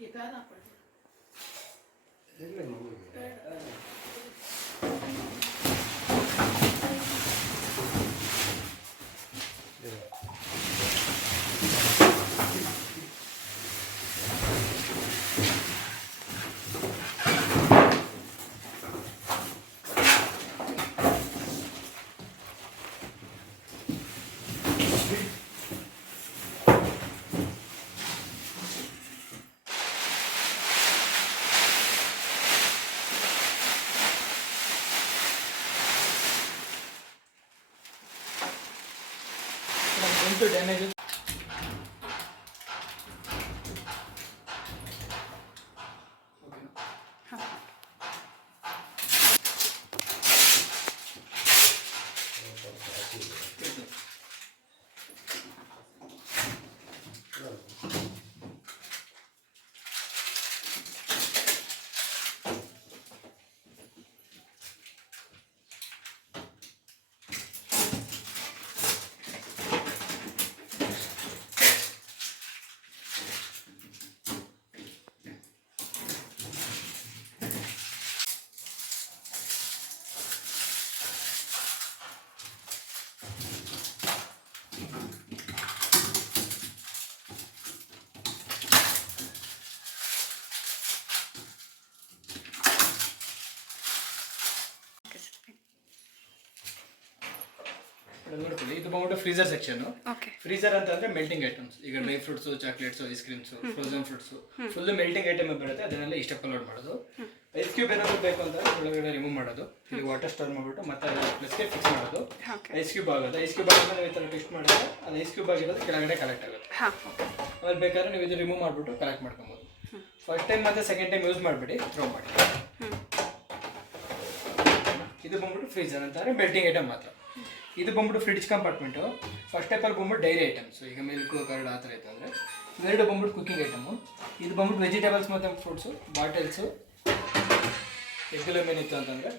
ಈ fan into damage ನೋಡ್ಕೊಳ್ಳಿ ಇದು ಬಂದ್ಬಿಟ್ಟು ಫ್ರೀಜರ್ ಸೆಕ್ಷನ್ ಓಕೆ ಫ್ರೀಸರ್ ಅಂತ ಅಂದ್ರೆ ಮೆಲ್ಟಿಂಗ್ ಐಟಮ್ಸ್ ಈಗ dry fruits chocolates ice creams frozen fruits full melting item ಬರುತ್ತೆ ಅದನ್ನೆಲ್ಲ ಇಷ್ಟಕ್ಕೆ ಲೋಡ್ ಮಾಡೋದು. ಐಸ್ ಕ್ಯೂಬ್ ಏನಾದ್ರು ಬೇಕು ಅಂತ ಒಳಗಡೆ ರಿಮೂವ್ ಮಾಡೋದು. ಇಲ್ಲಿ ವಾಟರ್ ಸ್ಟೋರ್ ಮಾಡ್ಬಿಟ್ಟು ಮತ್ತೆ ಪ್ಲಸ್ಗೆ ಫಿಕ್ಸ್ ಮಾಡೋದು. ಐಸ್ ಕ್ಯೂಬ್ ಆಗುತ್ತೆ ಐಸ್ ಕ್ಯೂಬ್ ಆಗೋದು ನೀವು ಈ ಥರ ಟ್ವಿಸ್ಟ್ ಮಾಡಿದ್ರೆ ಅದು ಐಸ್ ಕ್ಯೂಬ್ ಆಗಿರೋದು ಕೆಳಗಡೆ ಕಲೆಕ್ಟ್ ಆಗುತ್ತೆ. ಆಮೇಲೆ ಬೇಕಾದ್ರೆ ನೀವು ಇದು ರಿಮೂವ್ ಮಾಡಿಬಿಟ್ಟು ಕಲೆಕ್ಟ್ ಮಾಡ್ಕೊಬೋದು. ಫಸ್ಟ್ ಟೈಮ್ ಮತ್ತೆ ಸೆಕೆಂಡ್ ಟೈಮ್ ಯೂಸ್ ಮಾಡಿಬಿಡಿ. ಥ್ರೋ ಮಾಡಿ. ಇದು ಬಂದ್ಬಿಟ್ಟು ಫ್ರೀಜರ್ ಅಂತಾರೆ ಮೆಲ್ಟಿಂಗ್ ಐಟಮ್ ಮಾತ್ರ. ಇದು ಬಂದ್ಬಿಟ್ಟು ಫ್ರಿಡ್ಜ್ ಕಂಪಾರ್ಟ್ಮೆಂಟು ಫಸ್ಟ್ ಟೈಪಲ್ಲಿ ಬಂದ್ಬಿಟ್ಟು ಡೈರಿ ಐಟಮ್ಸ್ ಈಗ ಮಿಲ್ಕು ಕರ್ಡ್ ಆ ಥರ ಇತ್ತು ಅಂದರೆ ಇವೆರಡು ಬಂದ್ಬಿಟ್ಟು ಕುಕಿಂಗ್ ಐಟಮು ಇದು ಬಂದ್ಬಿಟ್ಟು ವೆಜಿಟೇಬಲ್ಸ್ ಮತ್ತು ಫ್ರೂಟ್ಸು ಬಾಟಲ್ಸು ಎಗ್ಗುಲಮೇನ್ ಇತ್ತು ಅಂತಂದರೆ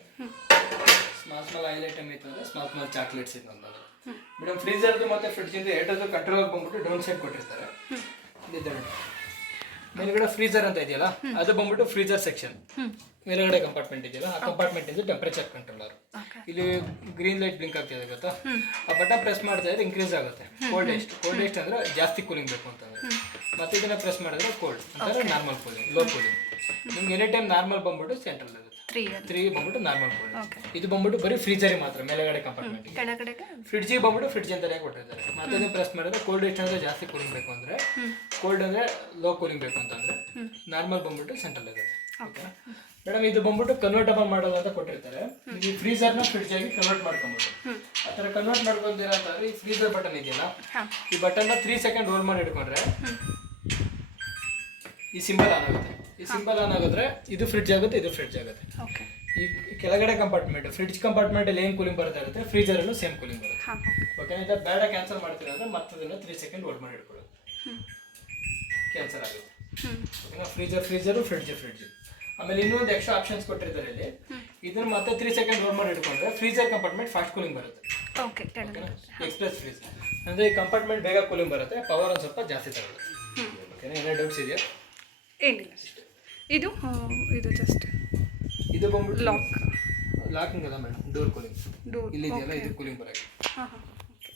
ಸ್ಮಾಲ್ ಸ್ಮಾಲ್ ಆಯಿಲ್ ಐಟಮ್ ಇತ್ತು ಅಂದರೆ ಸ್ಮಾಲ್ ಸ್ಮಾಲ್ ಚಾಕ್ಲೇಟ್ಸ್ ಇತ್ತು ಅಂತಂದ್ರೆ. ಮೇಡಮ್ ಫ್ರೀಜರ್ದು ಮತ್ತು ಫ್ರಿಡ್ಜಿಂದು ಎರಡದು ಕಂಟ್ರೋಲ್ ಬಂದ್ಬಿಟ್ಟು ಡೌನ್ ಸೈಡ್ ಕೊಟ್ಟಿರ್ತಾರೆ. ನೋಡಿ. ಮೇಲ್ಗಡೆ ಫ್ರೀಜರ್ ಅಂತ ಇದೆಯಲ್ಲ ಅದು ಬಂದ್ಬಿಟ್ಟು ಫ್ರೀಜರ್ ಸೆಕ್ಷನ್ ಮೇಲ್ಗಡೆ ಕಂಪಾರ್ಟ್ಮೆಂಟ್ ಇದೆಯಲ್ಲ ಆ ಕಂಪಾರ್ಟ್ಮೆಂಟ್ ಇಂದ ಟೆಂಪರೇಚರ್ ಕಂಟ್ರೋಲರ್ ಇಲ್ಲಿ ಗ್ರೀನ್ ಲೈಟ್ ಬ್ಲಿಂಕ್ ಆಗ್ತಿದೆ ಗೊತ್ತಾ? ಆ ಬಟನ್ ಪ್ರೆಸ್ ಮಾಡ್ತಾ ಇದ್ರೆ ಇನ್ಕ್ರೀಸ್ ಆಗುತ್ತೆ. ಕೋಲ್ಡ್ ಎಷ್ಟು ಕೋಲ್ಡ್ ಎಷ್ಟು ಅಂದ್ರೆ ಜಾಸ್ತಿ ಕೂಲಿಂಗ್ ಬೇಕು ಅಂತಂದ್ರೆ ಮತ್ತೆ ಇದನ್ನ ಪ್ರೆಸ್ ಮಾಡಿದ್ರೆ ಕೋಲ್ಡ್ ಅಂತಂದ್ರೆ ನಾರ್ಮಲ್ ಕೂಲಿಂಗ್ ಲೋ ಕೂಲಿಂಗ್ ನಿಮ್ಗೆ ಎನಿ ಟೈಮ್ ನಾರ್ಮಲ್ ಬಂದ್ಬಿಟ್ಟು ಸೆಂಟ್ರಲ್ ಆಗುತ್ತೆ. ತ್ರೀ ಬಂದ್ಬಿಟ್ಟು ನಾರ್ಮಲ್ ಕೋಲ್ಡ್ ಇದು ಬಂದ್ಬಿಟ್ಟು ಬರೀ ಫ್ರೀಜರಿಗೆ ಮಾತ್ರ ಮೇಲೆಗಡೆ ಕಂಪಾರ್ಟ್ಮೆಂಟ್ ಕೆಳಗಡೆಗೆ? ಫ್ರಿಡ್ಜಿಗೆ ಬಂದ್ಬಿಟ್ಟು ಫ್ರಿಡ್ಜ್ ಅಂತಾನೆ ಕೊಟ್ಟಿರ್ತಾರೆ ಮತ್ತೆ ಪ್ರೆಸ್ ಮಾಡಿದ್ರೆ ಕೋಲ್ಡ್ ಎಷ್ಟು ಅಂದ್ರೆ ಜಾಸ್ತಿ ಕೂಲಿಂಗ್ ಬೇಕು ಅಂದ್ರೆ ಕೋಲ್ಡ್ ಅಂದ್ರೆ ಲೋ ಕೂಲಿಂಗ್ ಬೇಕು ಅಂತಂದ್ರೆ ನಾರ್ಮಲ್ ಬಂದ್ಬಿಟ್ಟು ಸೆಂಟ್ರಲ್ ಆಗುತ್ತೆ ಓಕೆ ಮೇಡಮ್ ಇದು ಬಂದ್ಬಿಟ್ಟು ಕನ್ವರ್ಟಬಲ್ ಮಾಡೋದು ಅಂತ ಕೊಟ್ಟಿರ್ತಾರೆ. ಈ ಫ್ರೀಜರ್ನ ಫ್ರಿಡ್ಜ್ ಆಗಿ ಕನ್ವರ್ಟ್ ಮಾಡ್ಕೊಬೋದು. ಆ ಥರ ಕನ್ವರ್ಟ್ ಮಾಡ್ಕೊಂಡಿರ ಅಂತಂದ್ರೆ ಈ ಫ್ರೀಜರ್ ಬಟನ್ ಇದೆಯಲ್ಲ? ಹಾಂ. ಈ ಬಟನ್ನ ತ್ರೀ ಸೆಕೆಂಡ್ ರೋಲ್ ಮಾಡಿ ಹಿಡ್ಕೊಂಡ್ರೆ ಈ ಸಿಂಬಲ್ ಆನ್ ಆಗುತ್ತೆ. ಈ ಸಿಂಬಲ್ ಆನ್ ಆಗಿದ್ರೆ ಇದು ಫ್ರಿಡ್ಜ್ ಆಗುತ್ತೆ ಇದು ಫ್ರಿಡ್ಜ್ ಆಗುತ್ತೆ. ಓಕೆ ಈ ಕೆಳಗಡೆ ಕಂಪಾರ್ಟ್ಮೆಂಟ್ ಫ್ರಿಡ್ಜ್ ಕಂಪಾರ್ಟ್ಮೆಂಟ್ ಅಲ್ಲಿ ಏನು ಕೂಲಿಂಗ್ ಬರ್ತಾ ಇರುತ್ತೆ ಫ್ರೀಜರಲ್ಲೂ ಸೇಮ್ ಕೂಲಿಂಗ್ ಬರುತ್ತೆ. ಓಕೆ ಇದು ಬೇಡ ಕ್ಯಾನ್ಸಲ್ ಮಾಡ್ತೀರಾ ಅಂದ್ರೆ ಮತ್ತೆ ಅದನ್ನ ತ್ರೀ ಸೆಕೆಂಡ್ ಹೋಲ್ಡ್ ಮಾಡಿ ಇಟ್ಕೊಳ್ಳಿ ಕ್ಯಾನ್ಸಲ್ ಆಗುತ್ತೆ. ಓಕೆ ಓಕೆನಾ ಫ್ರೀಜರ್ ಫ್ರೀಜರು ಫ್ರಿಡ್ಜ್ ಫ್ರಿಡ್ಜ್ ಆಮೇಲೆ ಇನ್ನೊಂದು ಎಕ್ಸ್ಟ್ರಾ ಆಪ್ಷನ್ಸ್ ಕೊಟ್ಟಿರ್ತಾರೆ ಇಲ್ಲಿ. ಇದನ್ನ ಮತ್ತೆ ತ್ರೀ ಸೆಕೆಂಡ್ ಹೋಲ್ಡ್ ಮಾಡಿ ಇಟ್ಕೊಂಡ್ರೆ ಫ್ರೀಜರ್ ಕಂಪಾರ್ಟ್ಮೆಂಟ್ ಫಾಸ್ಟ್ ಕೂಲಿಂಗ್ ಬರುತ್ತೆ. ಓಕೆ ಎಕ್ಸ್ಪ್ರೆಸ್ ಫ್ರೀಜ್ ಅಂದ್ರೆ ಈ ಕಂಪಾರ್ಟ್ಮೆಂಟ್ ಬೇಗ ಕೂಲಿಂಗ್ ಬರುತ್ತೆ ಪವರ್ ಒಂದು ಸ್ವಲ್ಪ ಜಾಸ್ತಿ ತಗೊಳ್ಳುತ್ತೆ. ಓಕೆನಾ ಏನೇ ಡೌಟ್ಸ್ ಇದೆಯಾ? ಏನಿಲ್ಲ ಇದು? ಇದು ಜಸ್ಟ್ ಇದು ಬಂದ್ಬಿಟ್ಟು ಲಾಕ್ ಲಾಕಿಂಗ್ ಅಲ್ಲ ಮೇಡಮ್ ಡೋರ್ ಕೂಲಿಂಗ್ ಡೋರ್ ಇಲ್ಲಿ ಇದೆಯಲ್ಲ ಇದು ಕೂಲಿಂಗ್ ಬರಕ್ಕೆ. ಹಾಂ ಹಾಂ ಓಕೆ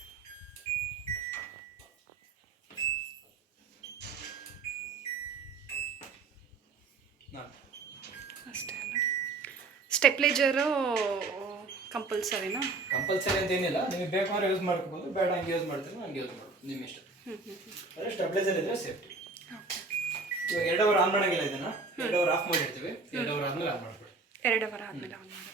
ನಾನು. ಅಷ್ಟೇ ಅಲ್ಲ. ಸ್ಟೆಪ್ಲೇಜರು ಕಂಪಲ್ಸರಿನಾ ಕಂಪಲ್ಸರಿ ಅಂತ ಏನಿಲ್ಲ. ನಿಮಗೆ ಬೇಕಾದ್ರೆ ಯೂಸ್ ಮಾಡ್ಕೋಬೋದು. ಬೇಡ ಹಂಗೆ ಯೂಸ್ ಮಾಡ್ತೀವಿ ಹಂಗೆ ಯೂಸ್ ಮಾಡೋದು ನಿಮ್ಮ ಇಷ್ಟ. ಹ್ಞೂ ಹ್ಞೂ ಸ್ಟೆಬ್ಲೈಸರ್ ಇದ್ರೆ ಸೇಫ್ಟಿ ಇವಾಗ ಎರಡು ಅವರ್ ಆನ್ ಮಾಡಂಗಿಲ್ಲ ಇದನ್ನ ಎರಡು ಅವರ್ ಆಫ್ ಮಾಡಿರ್ತೀವಿ ಎರಡು ಅವರ್ ಆದ್ಮೇಲೆ ಆನ್ ಮಾಡ್ಕೊಳ್ಳಿ ಎರಡು ಅವರ್ ಆದಮೇಲೆ ಆನ್ ಮಾಡೋದು